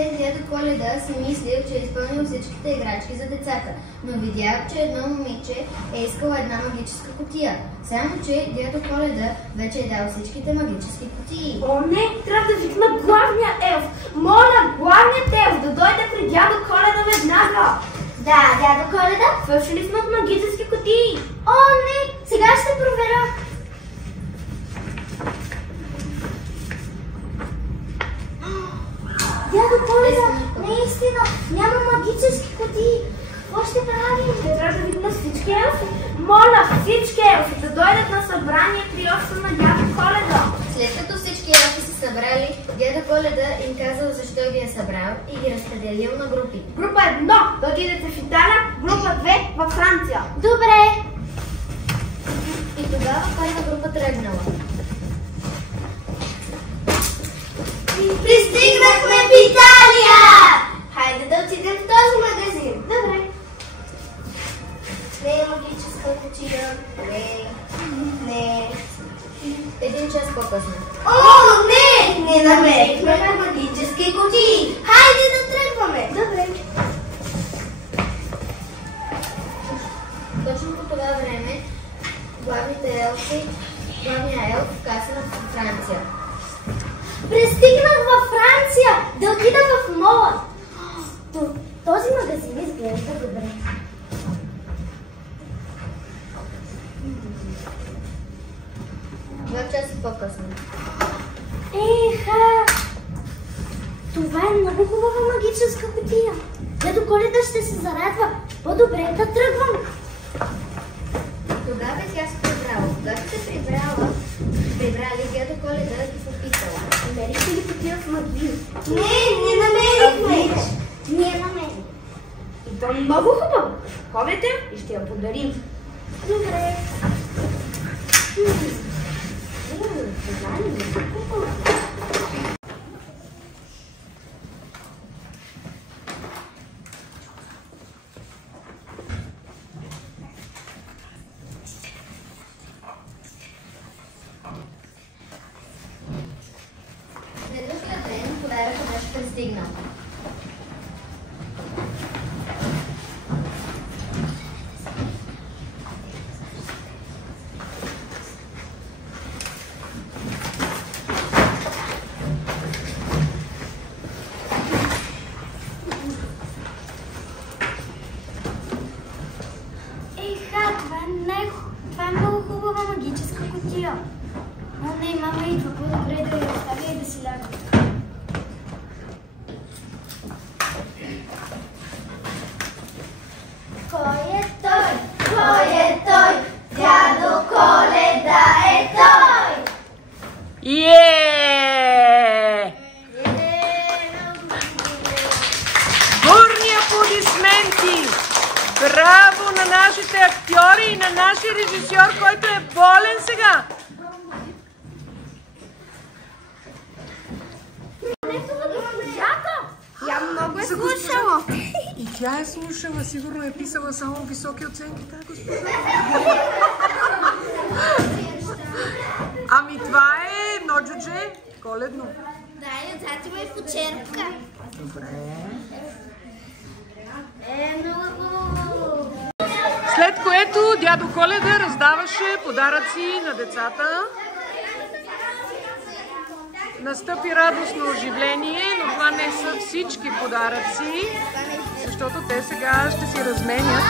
ден дядо Коледа си мислил, че е изпълнил всичките играчки за децата, но видял, че едно момиче е искало една магическа кутия. Само, че дядо Коледа вече е дал всичките магически кутии. О, не! Трябва да викна главния елф! Моля, главният елф да дойде при дядо Коледа веднага! Да, дядо Коледа? Свършили сме от магически кутии! О, не! Сега ще проверя! Дядо Коледа, наистина, няма магически кутии. Какво ще правим? Ще трябва да викна всички елфи. Моля, всички елфи да дойдат на събрание при още на дядо Коледа. След като всички елфи са събрали, дядо Коледа им казал защо ги е събрал и ги разпределил на групи. Група 1 да отидете в Италия, група 2 във Франция. Добре! И тогава първа група тръгнала. Пристигнахме в Италия! Хайде да отидем в този магазин. Добре. Не е магическа кутия. Не. Един час по-късно. О, не! Не намерихме магически кутии. Хайде да тръгваме. Добре. Точно по това време главният елф каза в Франция. Пристигнах във Франция! Да отида в мола! Този магазин изглежда добре. Два часа по-късно. Еха! Това е много хубава магическа кутия. Дядо Коледа ще се зарадва. По-добре да тръгвам. Тогава тя се прибрала. Когато се прибрали, дядо Коледа ги попитала. Намерихте ли кутия в магазин? Не намерихме. Ние намерихме. И то много хубаво. Ходете и ще я подарим. Добре. Следващия ден подаръкът беше пристигнал. Това е много хубава магическа кутия. О, не, мама идва. По-добре да я оставя и да си ляга. Кой е той? Кой е той? Дядо Коледа е той! Бурни аплодисменти! Браво на нашите актьори и на нашия режисьор, който е болен сега! Тя много е слушала. И тя е слушала, сигурно е писала само високи оценки, тази госпожа. Ами това е ноджудже, коледно. Дай, отзад има и почерпка. Добре. Много хубаво. След което дядо Коледа раздаваше подаръци на децата. Настъпи радостно оживление, но това не са всички подаръци, защото те сега ще си разменят.